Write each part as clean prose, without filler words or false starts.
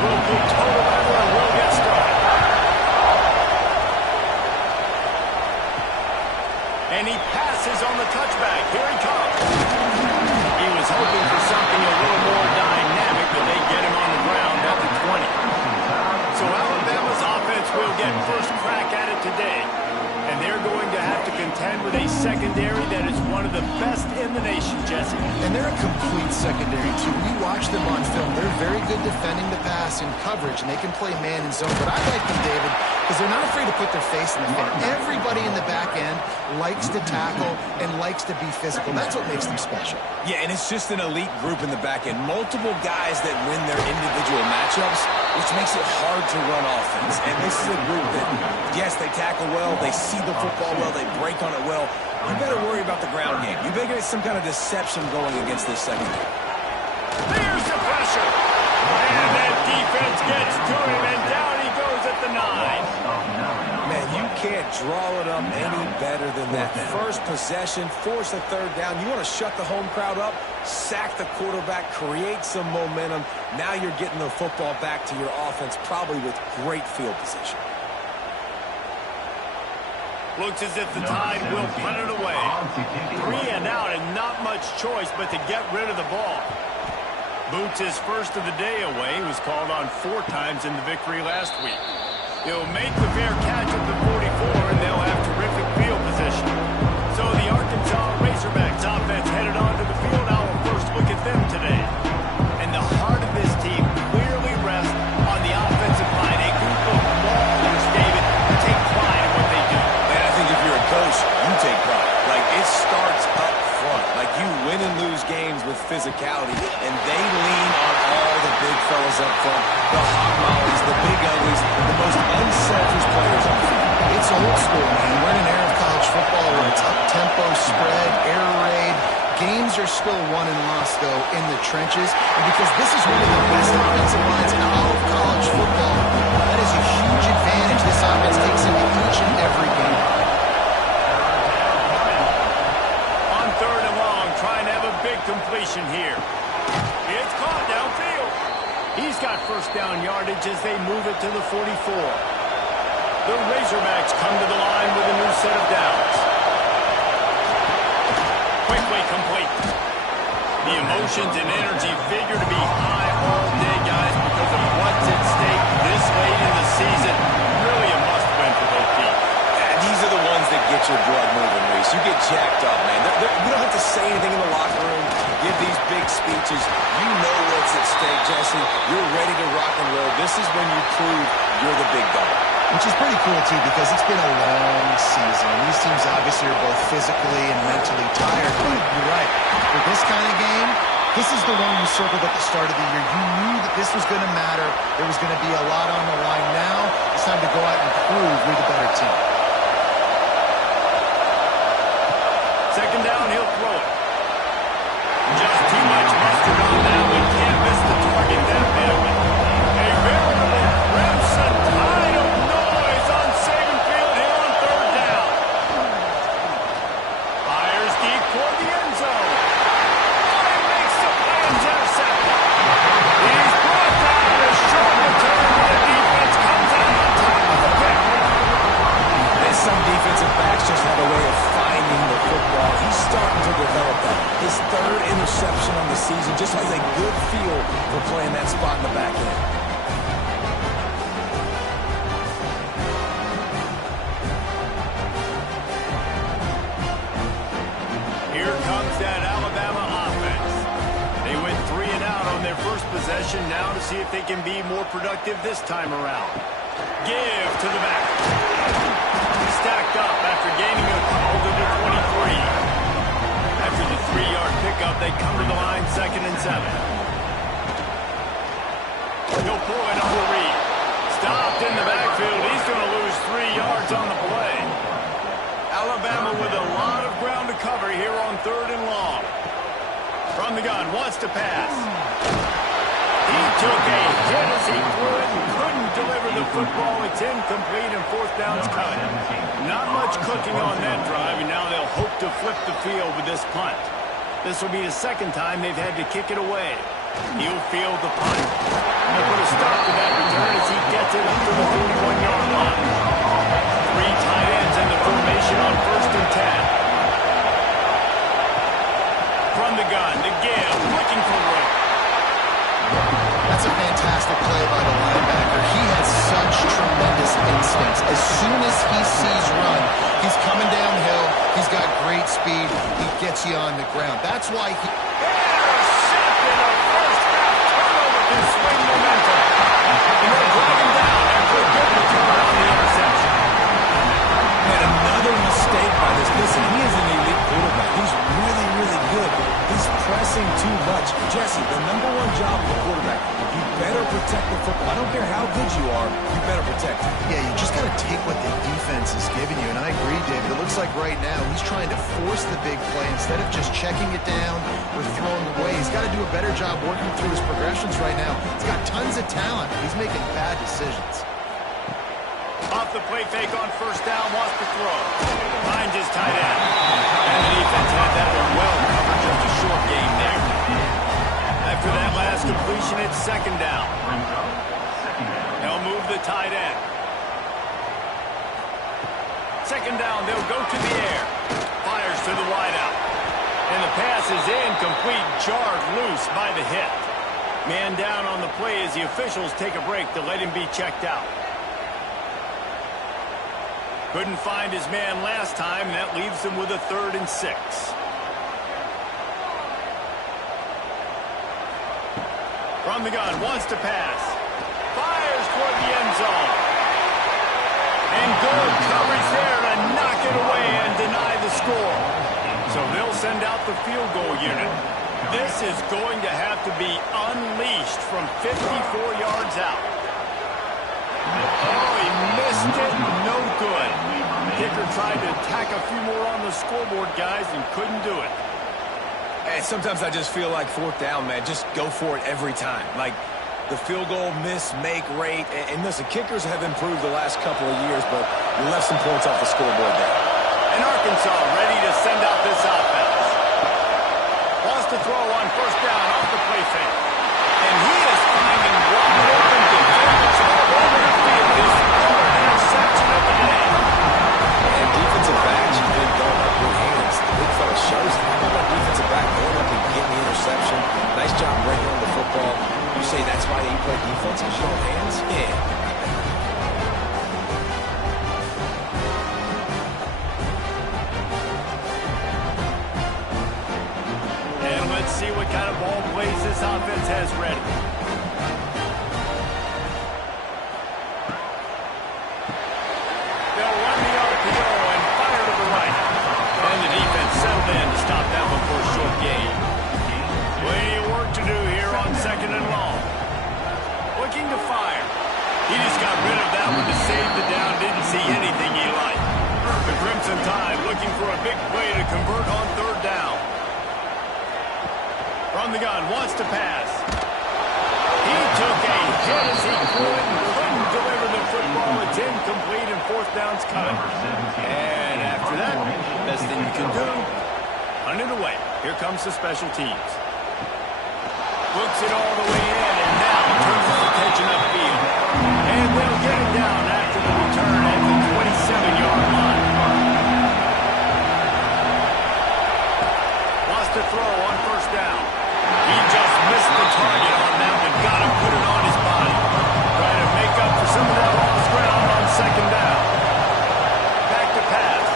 will put total level and will get started. And he passes on the touchback. Here he comes. He was hoping for something a little more dynamic, but they get him on the ground at the 20. So Alabama's offense will get first crack at it today. And they're going to have to contend with a secondary that is one of the best in the nation, Jesse. And they're a complete secondary, too. We watch them on film. They're very good defending the pass in coverage, and they can play man and zone. But I like them, David, because they're not afraid to put their face in the fan. Everybody in the back end likes to tackle and likes to be physical. That's what makes them special. Yeah, and it's just an elite group in the back end. Multiple guys that win their individual matchups, which makes it hard to run offense. And this is a group that, yes, they tackle well, they see the football well, they break on it well. You better worry about the ground game. You better get some kind of deception going against this secondary. There's the pressure. And that defense gets to him, and down he goes at the 9. Man, you can't draw it up any better than that. First possession, force a third down. You want to shut the home crowd up, sack the quarterback, create some momentum. Now you're getting the football back to your offense, probably with great field position. Looks as if the Tide will punt it away. 3 and out and not much choice but to get rid of the ball. Boots his first of the day away. He was called on 4 times in the victory last week. He'll make the fair catch at the 44, and they'll have terrific field position. So the Arkansas Razorbacks offense headed onto the field. Now we'll first look at them today. And the heart of this team clearly rests on the offensive line. A group of ballers, David, take pride in what they do. Man, I think if you're a coach, you take pride. Like, it starts up front. Like, you win and lose games with physicality, and they lean on all the big fellas up front, the hot mollies, the big uglies, the most unselfish players on the field. It's old school, man. We're in an era of college football where it's up-tempo, spread, air raid. Games are still won and lost, though, in the trenches. And because this is one of the best offensive lines in all of college football, that is a huge advantage this offense takes into each and every game. On 3rd and long, trying to have a big completion here. It's caught downfield. He's got first down yardage as they move it to the 44. The Razorbacks come to the line with a new set of downs. Quickly complete. The emotions and energy figure to be high all day, guys, because of what's at stake this late in the season. Really a must-win for both teams. These are the ones that get your blood moving, Reese. You get jacked up, man. You don't have to say anything in the locker room, give these big speeches. You know what's at stake, Jesse. You're ready to rock and roll. This is when you prove you're the big dog. Which is pretty cool, too, because it's been a long season. These teams obviously are both physically and mentally tired, but you're right. For this kind of game, this is the one you circled at the start of the year. You knew that this was going to matter. There was going to be a lot on the line. Now it's time to go out and prove you're the better team. Second down, he'll throw it. Just too much mustard on that one. Can't miss the target that bit. A veritable crimson tide of noise on Saban Field here on 3rd down. Fires deep toward the end zone. Oh, he makes the play intercepted. He's brought down a short return. The defense comes out on top of the pick. And some defensive backs just have a way of finding the football. He's starting to develop that. His 3rd interception on the season just has a good feel for playing that spot in the back end. Here comes that Alabama offense. They went 3 and out on their first possession. Now to see if they can be more productive this time around. Give to the back. Stacked up after gaining a couple to the 23. After the 3-yard pickup, they come to the line 2nd and 7. He'll pull it on the read. Stopped in the backfield. He's going to lose 3 yards on the play. Alabama with a lot of ground to cover here on 3rd and long. From the gun, wants to pass. He took a hit as he threw it and couldn't deliver the football. It's incomplete and 4th down's coming. Not much cooking on that drive, and now they'll hope to flip the field with this punt. This will be the 2nd time they've had to kick it away. He'll field the punt. He'll put a stop to that return as he gets it up to the 41-yard line. 3 tight ends in the formation on 1st and 10. From the gun, to give, looking for room. That's a fantastic play by the linebacker. He has such tremendous instincts. As soon as he sees run, he's coming downhill. He's got great speed. He gets you on the ground. That's why he... Intercepted a first half turnover can swing momentum. And they'll drag him down after a good return on the interception. And another mistake by this. Listen, he is an elite quarterback. He's really, really good. He's pressing too much. Jesse, the #1 job of the quarterback, you better protect the football. I don't care how good you are, you better protect it. Yeah, you just got to take what the defense is giving you. And I agree, David. It looks like right now he's trying to force the big play instead of just checking it down or throwing away. He's got to do a better job working through his progressions right now. He's got tons of talent. He's making bad decisions. Off the play fake on 1st down, wants to throw. Finds his tight end. And the defense had that one well covered, just a short game there. After that last completion, it's 2nd down. They'll move the tight end. 2nd down, they'll go to the air. Fires to the wideout. And the pass is incomplete, jarred loose by the hit. Man down on the play as the officials take a break to let him be checked out. Couldn't find his man last time. That leaves him with a 3rd and 6. From the gun, wants to pass. Fires toward the end zone. And good coverage there to knock it away and deny the score. So they'll send out the field goal unit. This is going to have to be unleashed from 54 yards out. Oh, he missed it. No good. Kicker tried to tack a few more on the scoreboard, guys, and couldn't do it. And sometimes I just feel like 4th down, man. Just go for it every time. Like the field goal miss-make rate. And listen, kickers have improved the last couple of years, but we left some points off the scoreboard there. And Arkansas ready to send out this offense. Wants to throw on 1st down off the play fake. And he is finding wide open defenders all over the field. His 3rd interception of the day. And defensive backs, you've been going up with hands. The big fella shows it. How about that defensive back going up and getting the interception? Nice job breaking on the football. You say that's why you play defense because you don't have hands? Yeah. And let's see what kind of ball plays this offense has ready. They'll run the RPO and fire to the right. And the defense settled in to stop that one for a short gain. Plenty of work to do here on 2nd and long. Looking to fire. He just got rid of that one to save the down. Didn't see anything he liked. The Crimson Tide looking for a big play to convert on 3rd down. From the gun, wants to pass. He took a hit as he couldn't deliver the football. It's incomplete and 4th down's cut. And after that, best thing you can do, hunt it away. Here comes the special teams. Looks it all the way in and now turns his attention upfield. And they'll get it down after the return at the 27-yard line. Wants to throw on 1st down. He just missed the target on that one. Got to put it on his body. Trying to make up for some of that lost ground on 2nd down. Back to pass.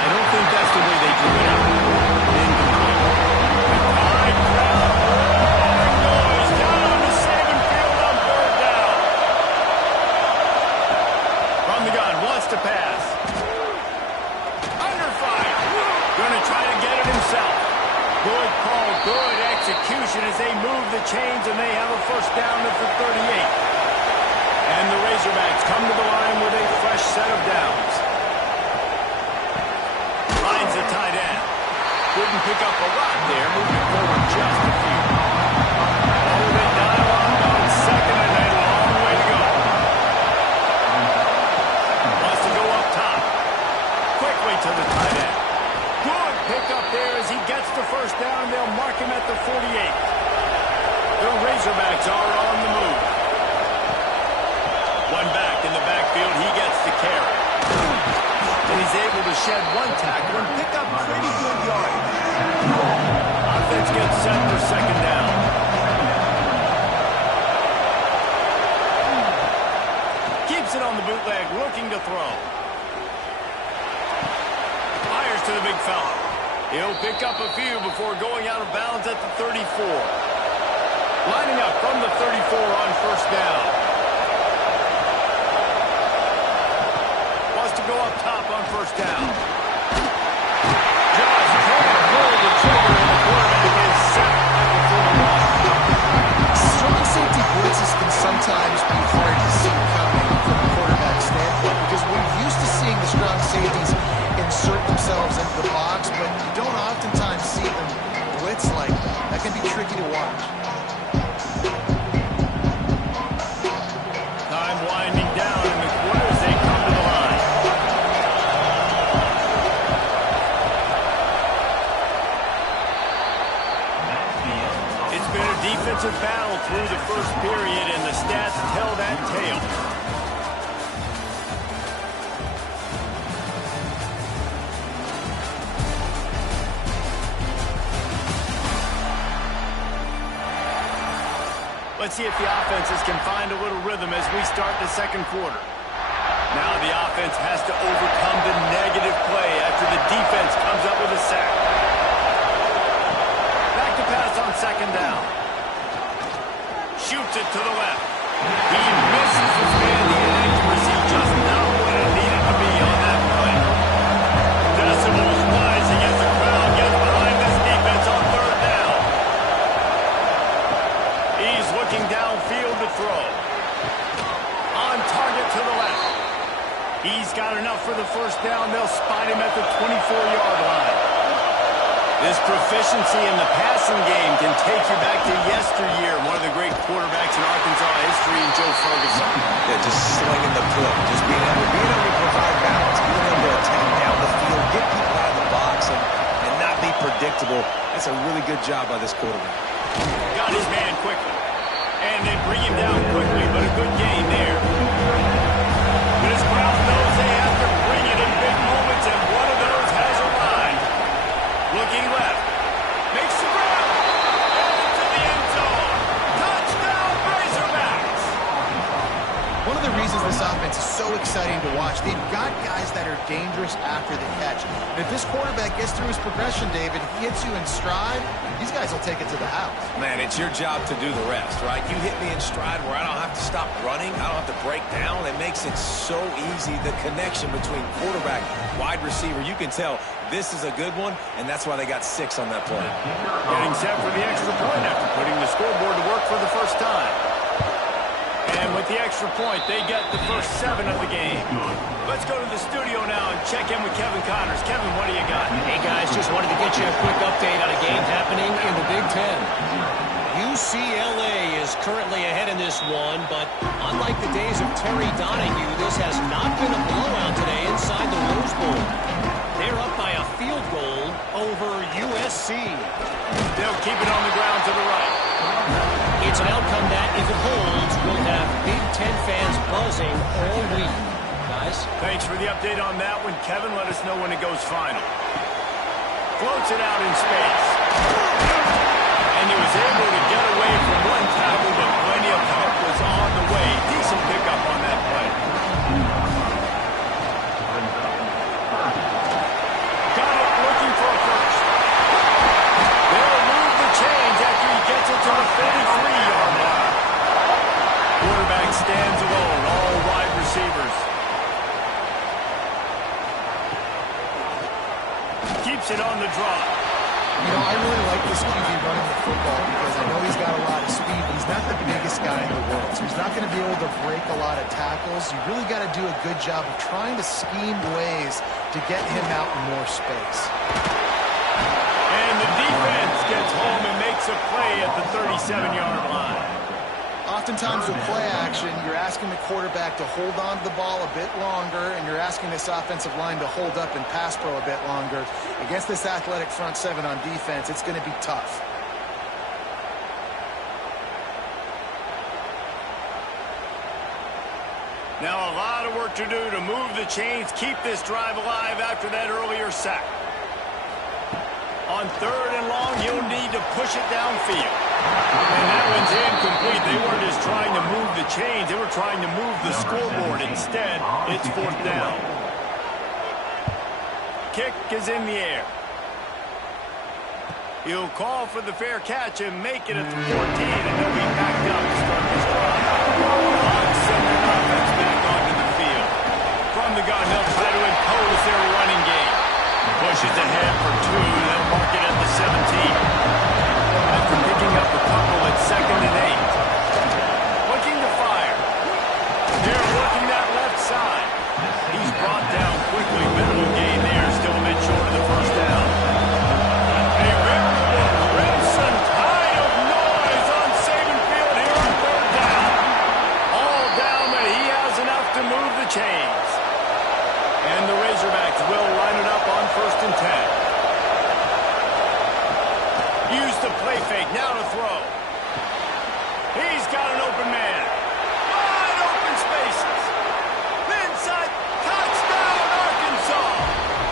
I don't think that's the way they drew it up. Incomplete. All right, crowd. Roaring noise down on the Saban field on 3rd down. From the gun, wants to pass. Under fire. Going to try to get it himself. Good call, good execution as they move the chains and they have a 1st down at the 38. And the Razorbacks come to the line with a fresh set of downs. Finds the tight end. Couldn't pick up a lot there, moving forward just a few. Oh, they dial on 2nd and a long way to go. Wants to go up top. Quickly to the tight end. Good pick up there as He gets the first down, and they'll mark him at the 48. The Razorbacks are on the move. One back in the backfield. He gets the carry. And he's able to shed one tackle and pick up pretty good yardage. Offense gets set for second down. Keeps it on the bootleg, looking to throw. Fires to the big fella. He'll pick up a few before going out of bounds at the 34. Lining up from the 34 on first down. Wants to go up top on first down. Just trying to pull the trigger, and the quarterback is set at the 41. Strong safety blitzes can sometimes be hard to see coming from a quarterback standpoint because we're used to seeing the strong safeties insert themselves into the box, but you don't oftentimes see them blitz like that. That can be tricky to watch. Time winding down in the quarter as they come to the line. It's been a defensive battle through the first period, and the stats tell that tale. Let's see if the offenses can find a little rhythm as we start the second quarter. Now the offense has to overcome the negative play after the defense comes up with a sack. Back to pass on second down. Shoots it to the left. He misses his man. The accuracy just not what it needed to be on that play. Decibels rising as the crowd gets behind this defense on third down. He's looking downfield to throw. On target to the left. He's got enough for the first down. They'll spot him at the 24-yard line. This proficiency in the passing game can take you back to yesteryear. One of the great quarterbacks in Arkansas history in Joe Ferguson. Yeah, just slinging the clip. Just being able to provide balance, being able to attack down the field, get people out of the box, and not be predictable. That's a really good job by this quarterback. Got his man quickly. And they bring him down quickly, but a good gain there. This crowd knows they have to bring it in big moments, and one of those has arrived. Looking left. Makes the grab. Into the end zone. Touchdown, Razorbacks. One of the reasons this offense is so exciting to watch, they've got guys that are dangerous after the catch. And if this quarterback gets through his progression, David, he hits you in stride, these guys will take it to the house. Man, it's your job to do the rest, right? You hit me in stride where I don't have to stop running. I don't have to break down. It makes it so easy, the connection between quarterback, wide receiver. You can tell this is a good one, and that's why they got 6 on that play. Getting set for the extra point after putting the scoreboard to work for the first time. And with the extra point, they get the first 7 of the game. Let's go to the studio now and check in with Kevin Connors. Kevin, what do you got? Hey, guys, just wanted to get you a quick update on a game happening in the Big Ten. UCLA is currently ahead in this one, but unlike the days of Terry Donahue, this has not been a blowout today inside the Rose Bowl. They're up by a field goal over USC. They'll keep it on the ground to the right. It's an outcome that, if it holds, will have Big Ten fans buzzing all week. Guys? Thanks for the update on that one, Kevin. Let us know when it goes final. Floats it out in space. And he was able to get away from one tackle, but plenty of help was on the way. Decent pickup on that play. Got it, looking for a first. They'll move the chains after he gets it to the 33-yard line. Quarterback stands alone, all wide receivers. Keeps it on the drop. You know, I really like this QB running the football because I know he's got a lot of speed, but he's not the biggest guy in the world. So he's not going to be able to break a lot of tackles. You really got to do a good job of trying to scheme ways to get him out in more space. And the defense gets home and makes a play at the 37-yard line. Oftentimes with play action, you're asking the quarterback to hold on to the ball a bit longer, and you're asking this offensive line to hold up and pass pro a bit longer. Against this athletic front seven on defense, it's going to be tough. Now a lot of work to do to move the chains, keep this drive alive after that earlier sack. On 3rd and long, you'll need to push it downfield. And that one's incomplete. They weren't just trying to move the chains. They were trying to move the scoreboard. Instead, it's 4th down. Kick is in the air. He'll call for the fair catch and make it at the 14, and they'll be backed up to start this drive. Send their offense back onto the field. From the gun, they'll try to impose their running game. Pushes ahead for 2, and they'll mark it at the 17. After picking up a couple at 2nd and 8. Looking to fire. They're working that left side. He's brought down quickly. Minimal gain there, still a bit short of the 1st down. A veritable crimson tide of noise on Saban Field here on 3rd down. All down, but he has enough to move the chains. And the Razorbacks will line it up on 1st and 10. Use the play fake, now to throw. He's got an open man. Wide open spaces. Inside, touchdown, Arkansas.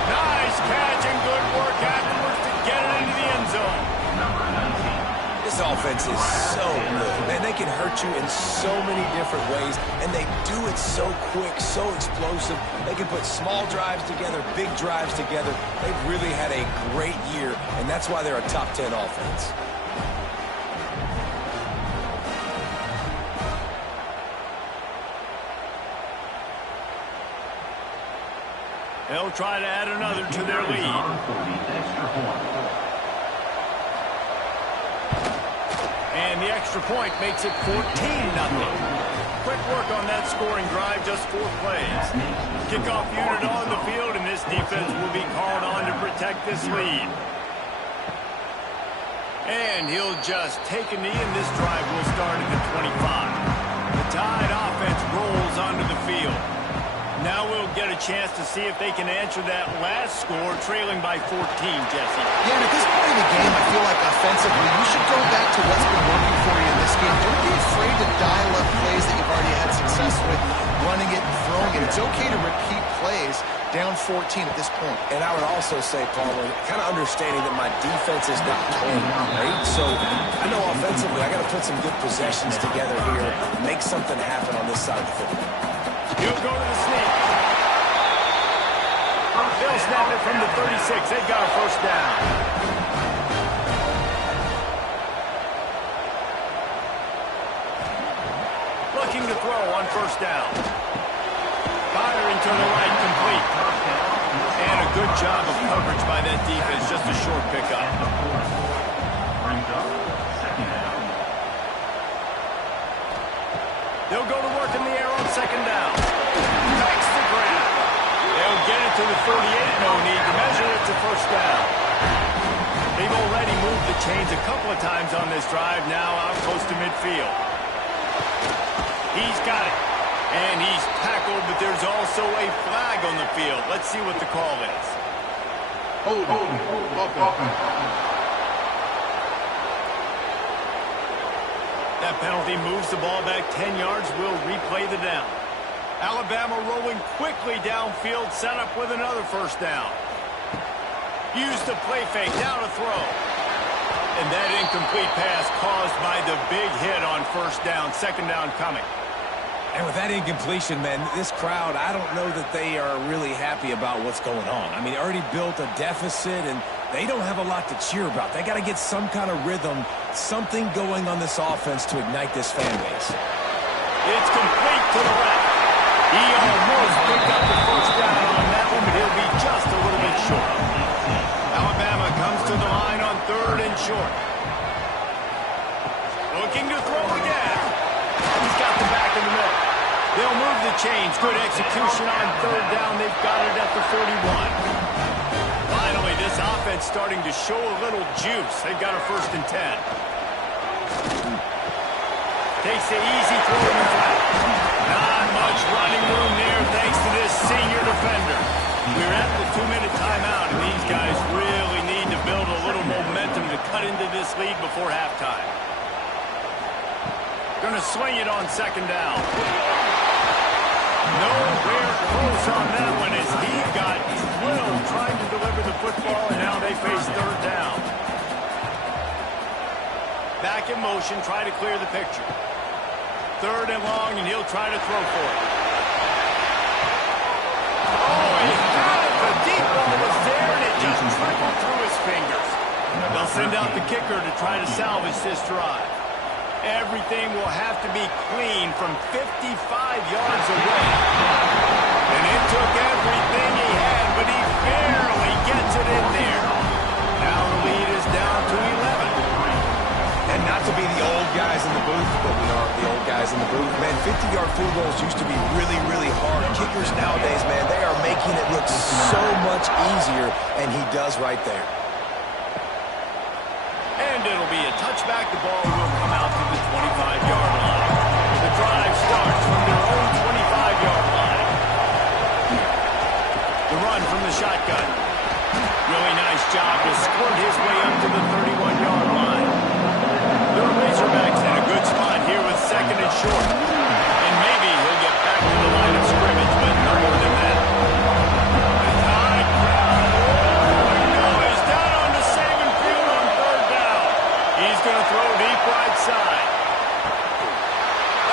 Nice catch and good work afterwards to get it into the end zone. This offense is so good, man. They can hurt you in so many different ways, and they do it so quick, so explosive. They can put small drives together, big drives together. They've really had a great year, and that's why they're a top 10 offense. They'll try to add another to their lead. And the extra point makes it 14-0. Quick work on that scoring drive, just 4 plays. Kickoff unit on the field, and this defense will be called on to protect this lead. And he'll just take a knee, and this drive will start at the 25. The Tide offense rolls onto the field. Now we'll get a chance to see if they can answer that last score, trailing by 14, Jesse. Yeah, and at this point in the game, I feel like offensively, you should go back to what's been working for you in this game. Don't be afraid to dial up plays that you've already had success with, running it and throwing it. It's okay to repeat plays down 14 at this point. And I would also say, Palmer, kind of understanding that my defense is not playing great. So I know offensively, I got to put some good possessions together here, make something happen on this side of the football. He'll go to the sneak. They'll snap it from the 36. They've got a 1st down. Looking to throw on 1st down. Firing to the right, complete. And a good job of coverage by that defense. Just a short pickup. They'll go to work in the air on 2nd down. Makes the grab. They'll get it to the 38. No need to measure it to 1st down. They've already moved the chains a couple of times on this drive. Now out close to midfield. He's got it. And he's tackled, but there's also a flag on the field. Let's see what the call is. That penalty moves the ball back 10 yards. We'll replay the down. Alabama rolling quickly downfield, set up with another 1st down. Use the play fake, now to throw. And that incomplete pass caused by the big hit on 1st down. 2nd down coming. And with that incompletion, man, this crowd, I don't know that they are really happy about what's going on. I mean, they already built a deficit, and they don't have a lot to cheer about. They got to get some kind of rhythm, something going on this offense to ignite this fan base. It's complete to the left. He almost picked up the 1st down on that one, but he'll be just a little bit short. Alabama comes to the line on 3rd and short. Looking to throw again. He's got the back in the middle. They'll move the chains. Good execution on 3rd down. They've got it at the 41. Finally, this offense starting to show a little juice. They've got a 1st and 10. Takes the easy throw in the flat. Not much running room there thanks to this senior defender. We're at the 2-minute timeout, and these guys really need to build a little momentum to cut into this lead before halftime. Going to swing it on second down. Nowhere close on that one as he got drilled trying to deliver the football, and now they face third down. Back in motion, try to clear the picture. Third and long, and he'll try to throw for it. Oh, he got it. The deep ball was there, and it just trickled through his fingers. They'll send out the kicker to try to salvage this drive. Everything will have to be clean from 55 yards away. And it took everything he had, but he barely gets it in there. Now the lead is down to 11. And not to be the old guys in the booth, but we are the old guys in the booth. Man, 50-yard field goals used to be really, really hard. Kickers nowadays, man, they are making it look so much easier, and he does right there. And it'll be a touchback. The ball will come out to the 25-yard line. The drive starts from their own 25-yard line. The run from the shotgun. Really nice job to squirt his way up to the 31-yard line. The Razorbacks in a good spot here with second and short. And maybe he'll get back to the line of scrimmage, but no more than that. The Tide crowd. Oh, no, he's down on the saving field on third down. He's going to throw deep right side.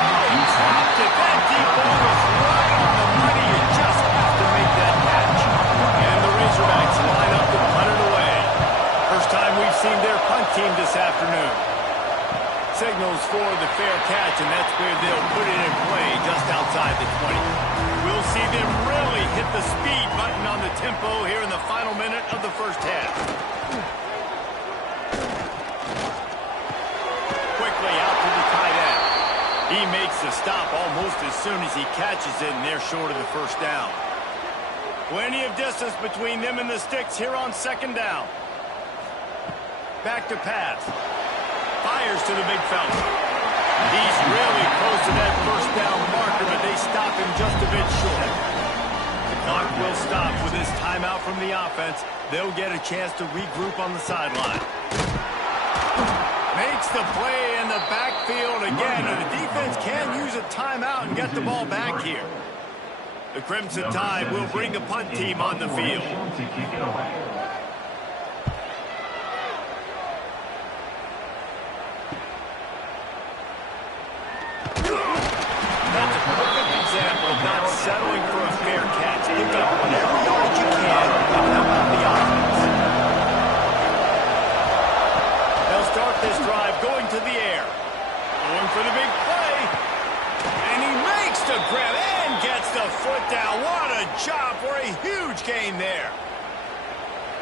Oh, he dropped it. That deep ball was right on the money. You just have to make that catch. And the Razorbacks line up to punt it away. First time we've seen their punt team this afternoon. Signals for the fair catch, and that's where they'll put it in play just outside the 20. We'll see them really hit the speed button on the tempo here in the final minute of the first half. Quickly out to the tight end. He makes the stop almost as soon as he catches it, and they're short of the first down. Plenty of distance between them and the sticks here on second down. Back to pass. Fires to the big fella. He's really close to that first down marker, but they stop him just a bit short. The clock will stop with this timeout from the offense. They'll get a chance to regroup on the sideline. Makes the play in the backfield again, and the defense can use a timeout and get the ball back here. The Crimson Tide will bring the punt team on the field. That's a perfect example of not settling for a fair catch. Pick up whatever yardage you can and help out the offense. They'll start this drive going to the air. Going for the big play. And he makes the grab and gets the foot down. What a job for a huge gain there.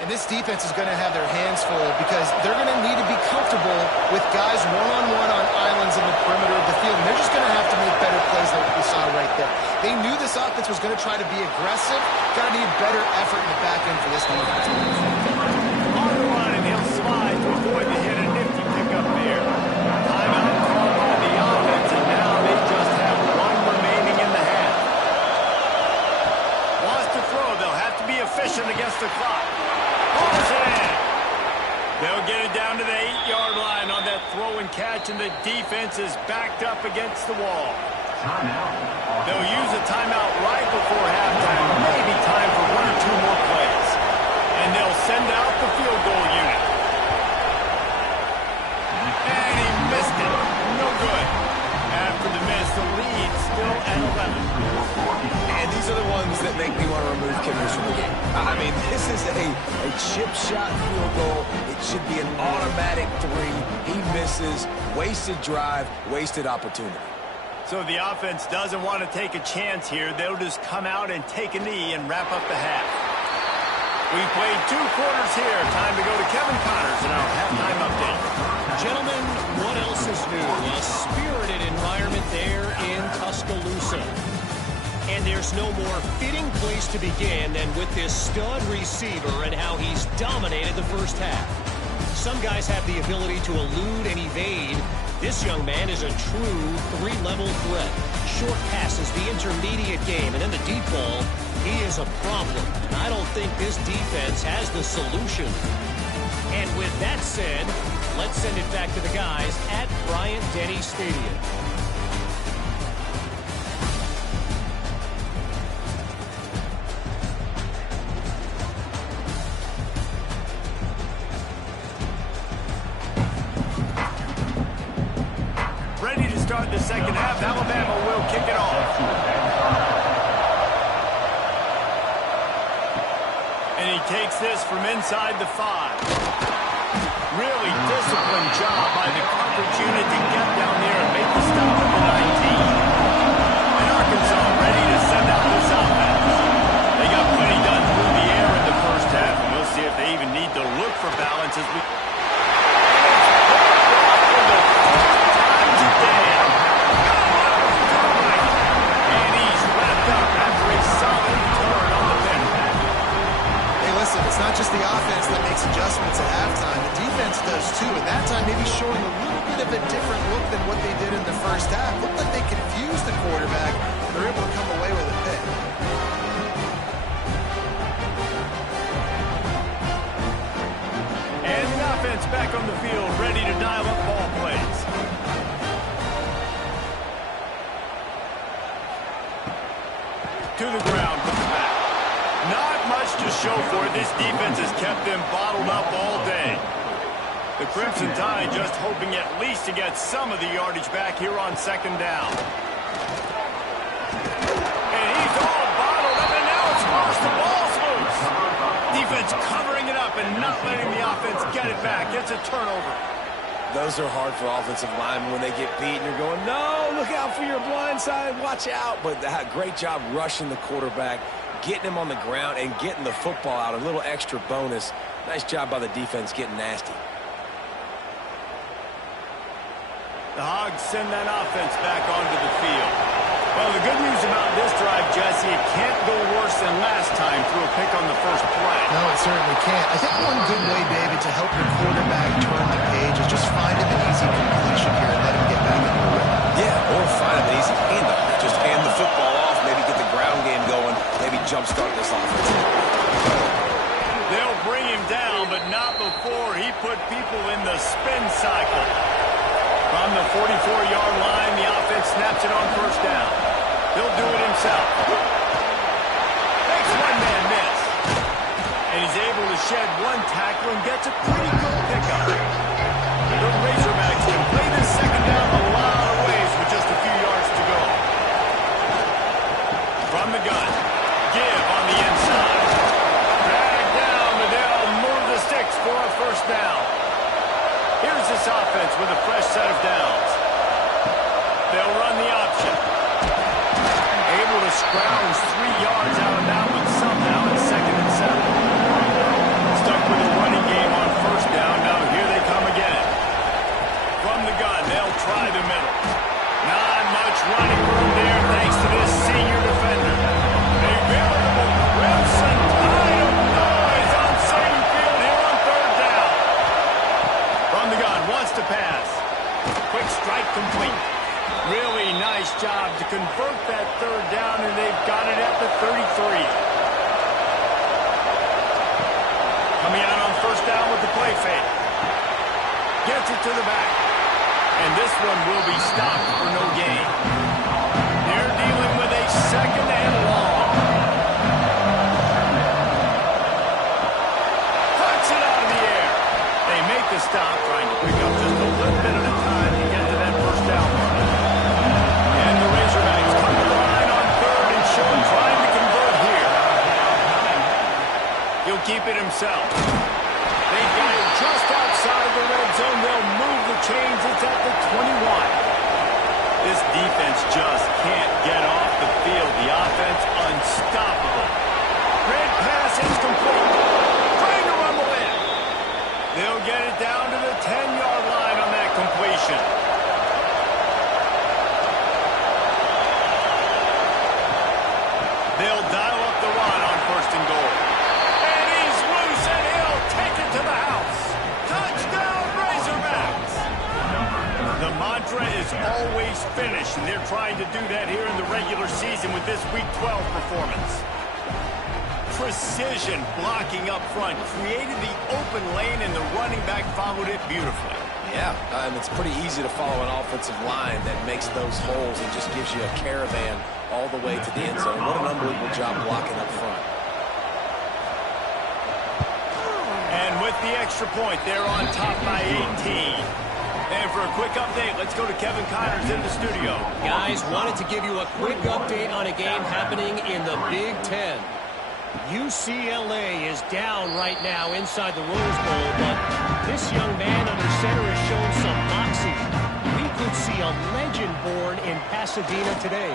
And this defense is going to have their hands full because they're going to need to be comfortable with guys one-on-one on islands in the perimeter of the field. And they're just going to have to make better plays than what we saw right there. They knew this offense was going to try to be aggressive. Got to need better effort in the back end for this defense. On the run, and he'll slide to avoid the hit. A nifty pickup there. Timeout called by the offense, and now they just have one remaining in the half. Wants to throw. They'll have to be efficient against the clock. Pulls it in. They'll get it down to the 8-yard line on that throw and catch, and the defense is backed up against the wall. They'll use a timeout right before halftime. Maybe time for one or two more plays. And they'll send out the field goal unit. And he missed it. No good. After the miss, the lead still at 11. And these are the ones that make me want to remove kickers from the game. I mean, this is a chip shot field goal. It should be an automatic 3. He misses. Wasted drive, wasted opportunity. So the offense doesn't want to take a chance here. They'll just come out and take a knee and wrap up the half. We've played 2 quarters here. Time to go to Kevin Connors in our halftime update. Gentlemen, what else is new? A spirited environment there in Tuscaloosa. And there's no more fitting place to begin than with this stud receiver and how he's dominated the first half. Some guys have the ability to elude and evade. This young man is a true three-level threat. Short passes, the intermediate game, and then the deep ball, he is a problem. And I don't think this defense has the solution. And with that said, let's send it back to the guys at Bryant-Denny Stadium. Ready to start the second half. Alabama will kick it off. And he takes this from inside the 5. Really disciplined job by the coverage unit to get down there and make the stop at the 19. And Arkansas ready to send out this offense. They got plenty done through the air in the first half, and we'll see if they even need to look for balance as we... It's not just the offense that makes adjustments at halftime. The defense does too, and that time maybe showing a little bit of a different look than what they did in the first half. Looked like they confused the quarterback, and they're able to come away with a pick. And the offense back on the field, ready to dial up ball plays. To the ground with the back. Not much to show for it. This defense has kept them bottled up all day. The Crimson Tide just hoping at least to get some of the yardage back here on second down. And he's all bottled up, and now it's lost. The ball's loose. Defense covering it up and not letting the offense get it back. It's a turnover. Those are hard for offensive linemen when they get beat and you're going, no, look out for your blind side, watch out. But great job rushing the quarterback, getting him on the ground and getting the football out. A little extra bonus. Nice job by the defense getting nasty. The Hogs send that offense back onto the field. Well, the good news about this drive, Jesse, it can't go worse than last time through a pick on the first play. No, it certainly can't. I think one good way, David, to help your quarterback turn the page is just find him an easy completion here and let him get back into the rhythm. Yeah, or find him an easy handoff. Just hand the football off, maybe get the ground game going, maybe jumpstart this offense. They'll bring him down, but not before he put people in the spin cycle. From the 44-yard line, the offense snaps it on first down. He'll do it himself. Makes one man miss. And he's able to shed one tackle and gets a pretty good pickup. The Razorbacks can play this second down a lot of ways with just a few yards to go. From the gun, give on the inside. Drag down, but they'll move the sticks for a first down. Here's this offense with a fresh set of downs. They'll run the option. Able to scrounge 3 yards out of that one somehow in second and 7. Stuck with a running game on first down. Now here they come again. From the gun, they'll try the middle. Not much running room there thanks to this senior defender. A veritable crimson tide of noise on Saban Field here on third down. From the gun, wants to pass. Quick strike complete. Really nice job to convert that third down, and they've got it at the 33. Coming out on first down with the play fake. Gets it to the back. And this one will be stopped for no gain. They're dealing with a second and long. Puts it out of the air. They make the stop, trying to pick up just a little bit at a time to get to that first down mark. And the Razorbacks come to the line on third and short, trying to convert here. He'll keep it himself. They've got it just outside the red zone. They'll move the chains. It's at the 21. This defense just can't get off the field. The offense unstoppable. Red pass is complete. Trying to rumble in. They'll get it down to the 10-yard line on that completion. They'll dial up the run on first and goal. And he's loose, and he'll take it to the house. Touchdown, Razorbacks! The mantra is always finish, and they're trying to do that here in the regular season with this Week 12 performance. Precision blocking up front, created the open lane, and the running back followed it beautifully. Yeah, it's pretty easy to follow an offensive line that makes those holes and just gives you a caravan all the way to the end zone. What an unbelievable job blocking up front. And with the extra point, they're on top by 18. And for a quick update, let's go to Kevin Connors in the studio. Guys, wanted to give you a quick update on a game happening in the Big Ten. UCLA is down right now inside the Rose Bowl, but this young man under center has shown some moxie. We could see a legend born in Pasadena today.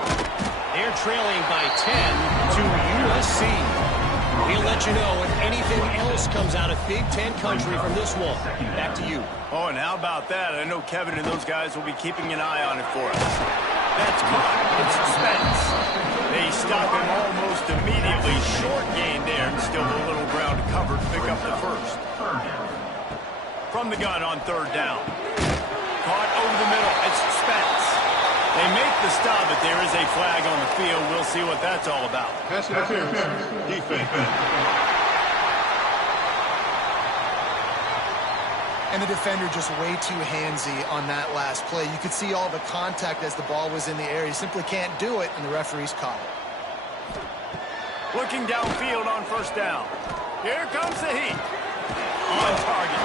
They're trailing by 10 to USC. We'll let you know if anything else comes out of Big Ten country from this one. Back to you. Oh, and how about that? I know Kevin and those guys will be keeping an eye on it for us. That's caught. It's suspense. They stop him almost immediately. Short gain there, and still a little ground to cover to pick up the first. From the gun on third down. Caught over the middle. It's suspense. They make the stop, but there is a flag on the field. We'll see what that's all about. Pass interference. Defense. And the defender just way too handsy on that last play. You could see all the contact as the ball was in the air. He simply can't do it, and the referee's caught it. Looking downfield on first down. Here comes the heat. On target.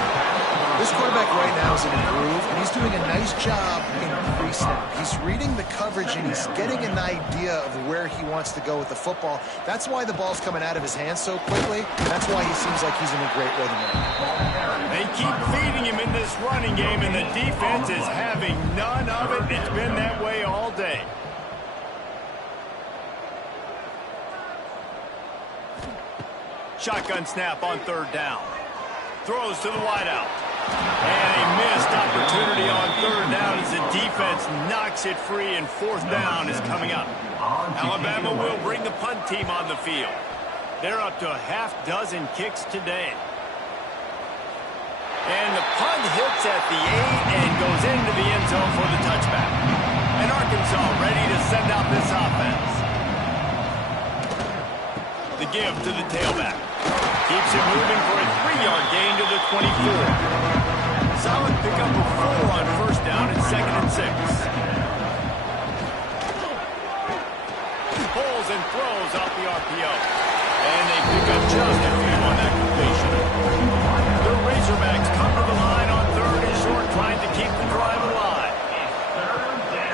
This quarterback right now is in a groove, and he's doing a nice job in pre-snap. He's reading the coverage, and he's getting an idea of where he wants to go with the football. That's why the ball's coming out of his hands so quickly. That's why he seems like he's in a great rhythm now. They keep feeding him in this running game, and the defense is having none of it. It's been that way all day. Shotgun snap on third down. Throws to the wideout. And a missed opportunity on third down as the defense knocks it free, and fourth down is coming up. Alabama will bring the punt team on the field. They're up to a half dozen kicks today. And the punt hits at the 8 and goes into the end zone for the touchback. And Arkansas ready to send out this offense. The give to the tailback. Keeps it moving for a 3-yard gain to the 24. Solid pickup of 4 on first down and 2nd and 6. Pulls and throws off the RPO. And they pick up just a few on that completion. The Razorbacks come to the line on third and short, trying to keep the drive alive.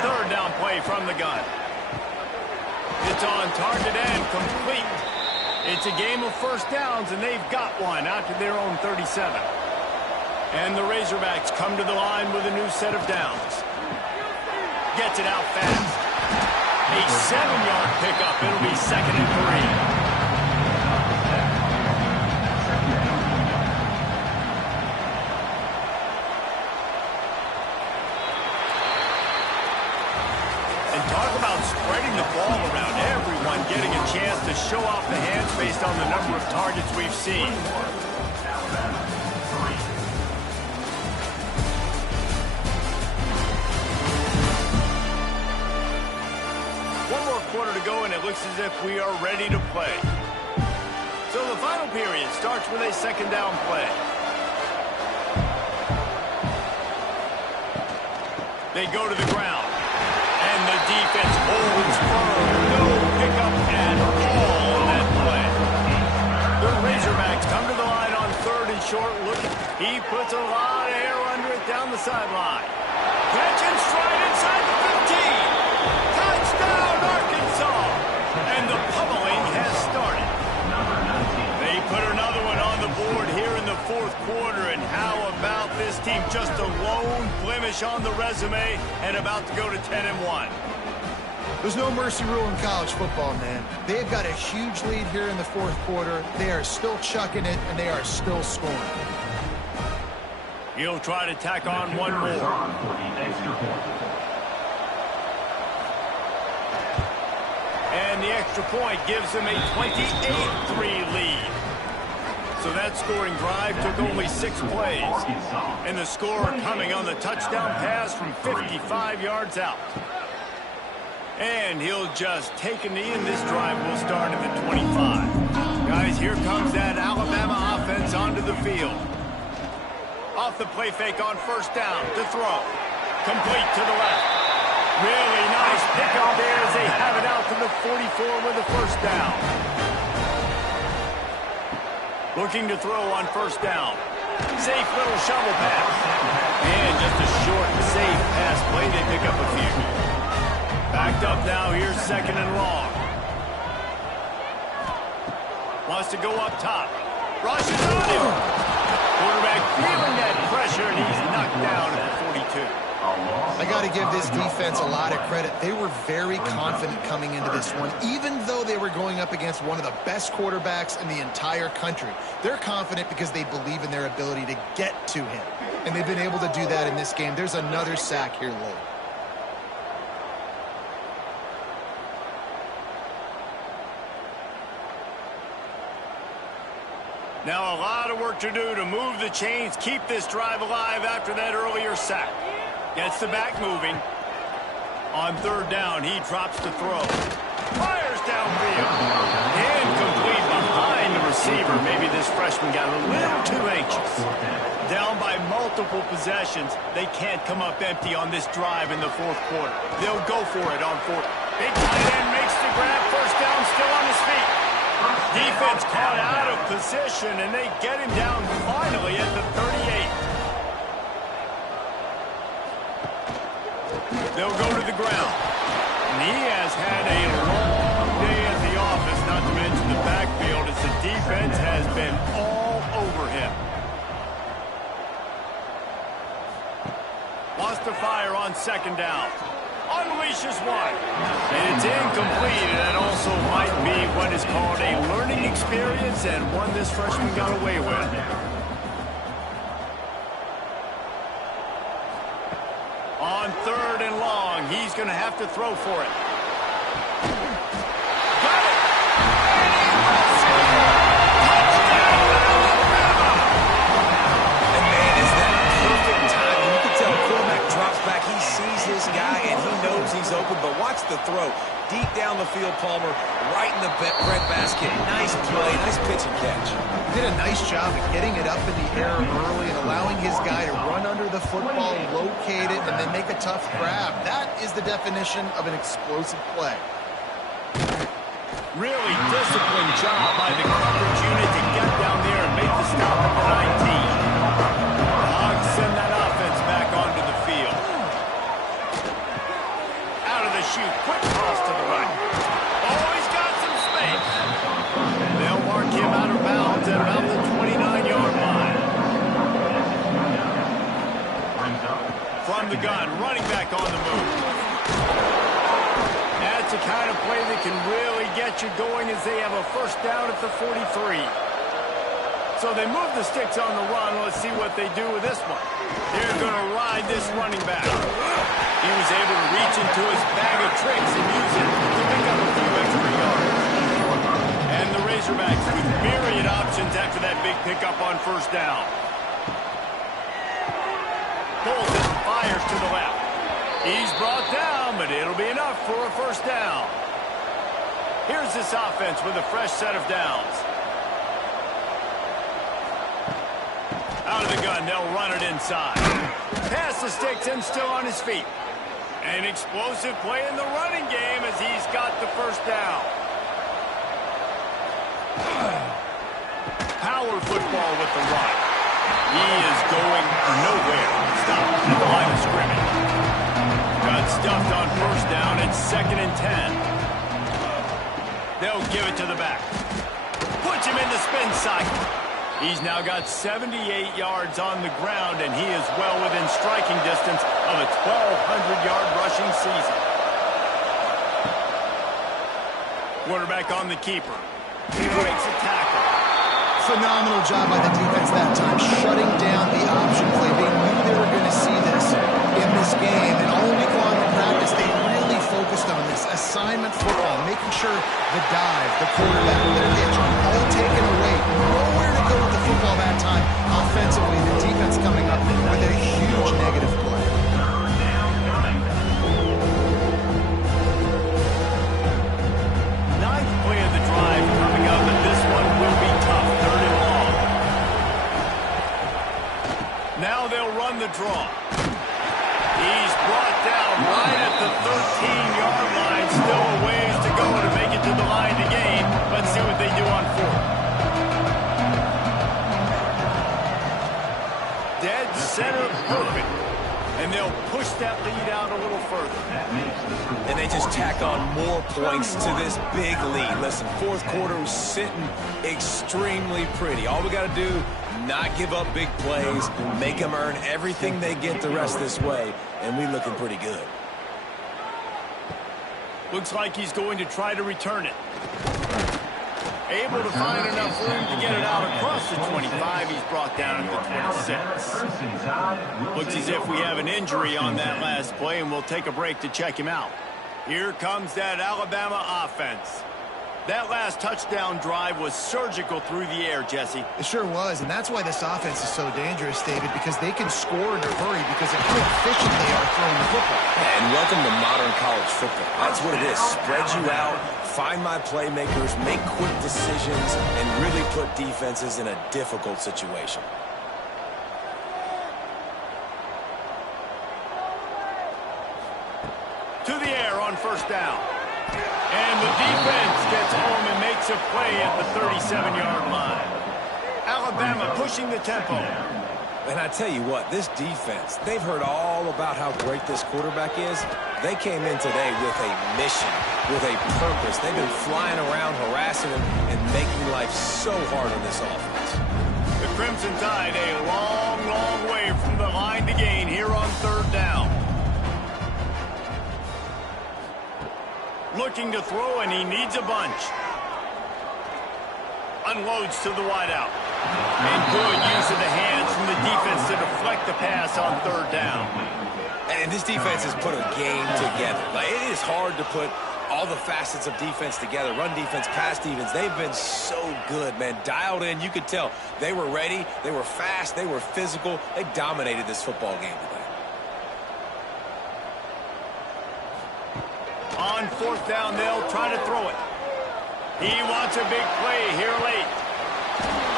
Third down play from the gun. It's on target and complete. It's a game of first downs, and they've got one out to their own 37. And the Razorbacks come to the line with a new set of downs. Gets it out fast. A 7-yard pickup. It'll be 2nd and 3. Spreading the ball around, everyone getting a chance to show off the hands based on the number of targets we've seen. One more quarter to go, and it looks as if we are ready to play. So the final period starts with a 2nd down play. They go to the ground. And the defense holds firm. No pickup at all on that play. The Razorbacks come to the line on third and short. Looking. He puts a lot of air under it down the sideline. Catch and stride inside the 15. Touchdown, Arkansas. And the pummeling has started. They put another one on the board here in the fourth quarter. And how about this team? Just a lone blemish on the resume and about to go to 10-1. There's no mercy rule in college football, man. They've got a huge lead here in the fourth quarter. They are still chucking it, and they are still scoring. He'll try to tack on one more. And the extra point gives them a 28-3 lead. So that scoring drive took only 6 plays. And the score coming on the touchdown pass from 55 yards out. And he'll just take a knee, and this drive will start at the 25. Guys, here comes that Alabama offense onto the field. Off the play fake on first down to throw. Complete to the left. Really nice pickup there as they have it out to the 44 with a first down. Looking to throw on first down. Safe little shovel pass. And just a short, safe pass play. They pick up a few. Backed up now. Here's second and long. Wants to go up top. Rushes on him. Quarterback feeling that pressure, and he's knocked down at the 42. I got to give this defense a lot of credit. They were very confident coming into this one, even though they were going up against one of the best quarterbacks in the entire country. They're confident because they believe in their ability to get to him, and they've been able to do that in this game. There's another sack here late. Now a lot of work to do to move the chains, keep this drive alive after that earlier sack. Gets the back moving. On third down, he drops to throw. Fires downfield. Incomplete behind the receiver. Maybe this freshman got a little too anxious. Down by multiple possessions. They can't come up empty on this drive in the fourth quarter. They'll go for it on fourth. Big tight end makes the grab. First down, still on his feet. Defense caught out of position, and they get him down finally at the 38. They'll go to the ground. And he has had a long day at the office, not to mention the backfield, as the defense has been all over him. Wants to fire on second down. Unleashes one. And it's incomplete, and that also might be what is called a learning experience, and one this freshman got away with. On third and long, he's going to have to throw for it. Got it! And man, is that perfect time. You can tell the quarterback drops back. He sees his guy, and he knows he's open, but watch the throw. Deep down the field, Palmer, right in the bread basket. Nice play, nice pitch and catch. He did a nice job of getting it up in the air early and allowing his guy to run under the football, locate it, and then make a tough grab. That is the definition of an explosive play. Really disciplined job by the coverage unit to get down there and make the stop at the 19. The Hogs send that offense back onto the field. Out of the chute, quick toss to the right. Oh, he's got some space. They'll mark him out of bounds at about the 29-yard line. From the gun, running back on the move. That's the kind of play that can really get you going as they have a first down at the 43. So they move the sticks on the run. Let's see what they do with this one. They're going to ride this running back. He was able to reach into his bag of tricks and use it to pick up a few extra yards. And the Razorbacks with myriad options after that big pickup on first down. Pulls it and fires to the left. He's brought down, but it'll be enough for a first down. Here's this offense with a fresh set of downs. Out of the gun, they'll run it inside. Pass the sticks and still on his feet. An explosive play in the running game as he's got the first down. Power football with the run. He is going nowhere. Stop at the line of scrimmage. Got stuffed on first down. It's 2nd and 10. They'll give it to the back. Puts him in the spin cycle. He's now got 78 yards on the ground, and he is well within striking distance of a 1,200-yard rushing season. Quarterback on the keeper. He breaks a tackle. Phenomenal job by the defense that time, shutting down the option play. They knew they were going to see this in this game, and all week long in practice, they really focused on this assignment football, making sure the dive, the quarterback, the pitch, all taken away. Nowhere to go with the draw. He's brought down right at the 13-yard line. Still a ways to go to make it to the line to gain. Let's see what they do on fourth. Dead center perfect. And they'll push that lead out a little further. And they just tack on more points to this big lead. Listen, fourth quarter was sitting extremely pretty. All we got to do, not give up big plays, make them earn everything they get the rest this way, and we looking pretty good. Looks like he's going to try to return it. Able to find enough room to get it out across the 25. He's brought down at the 26. Looks as if we have an injury on that last play, and we'll take a break to check him out. Here comes that Alabama offense. That last touchdown drive was surgical through the air, Jesse. It sure was, and that's why this offense is so dangerous, David, because they can score in a hurry because of how efficient they are throwing the football. And welcome to modern college football. That's what it is. Spread you out, find my playmakers, make quick decisions, and really put defenses in a difficult situation. To the air on first down. And the defense gets home and makes a play at the 37-yard line. Alabama pushing the tempo. And I tell you what, this defense, they've heard all about how great this quarterback is. They came in today with a mission, with a purpose. They've been flying around, harassing him, and making life so hard on this offense. The Crimson Tide a long, long way from the line to gain here on third down. Looking to throw, and he needs a bunch. Unloads to the wideout. And good use of the hands from the defense to deflect the pass on third down. And this defense has put a game together. Like, it is hard to put all the facets of defense together. Run defense, pass defense. They've been so good, man. Dialed in. You could tell they were ready. They were fast. They were physical. They dominated this football game today. On fourth down, they'll try to throw it. He wants a big play here late.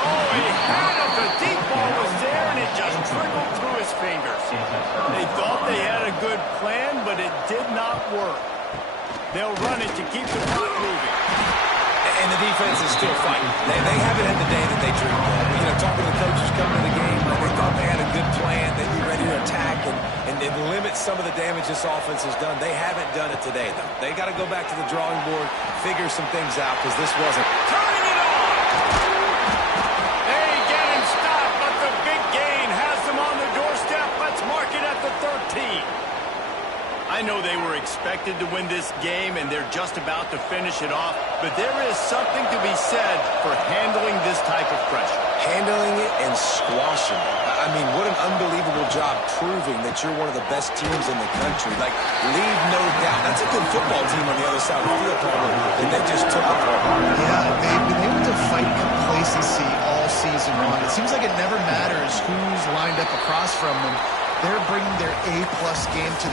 Oh, he had it. The deep ball was there, and it just trickled through his fingers. They thought they had a good plan, but it did not work. They'll run it to keep the clock moving. And the defense is still fighting. They haven't had the day that they dreamed of. You know, talking to the coaches coming to the game, they thought they had a good plan. They'd be ready to attack and limit some of the damage this offense has done. They haven't done it today, though. They got to go back to the drawing board, figure some things out, because this wasn't. Turning it on! They get him stopped, but the big gain has them on the doorstep. Let's mark it at the 13. I know they were expected to win this game, and they're just about to finish it off, but there is something to be said for handling this type of pressure. Handling it and squashing it. I mean, what an unbelievable job proving that you're one of the best teams in the country. Like, leave no doubt. That's a good football team on the other side of the field, Palmer, and they just took it apart. Yeah, they've been able to fight complacency all season long. It seems like it never matters who's lined up across from them. They're bringing their A-plus game to the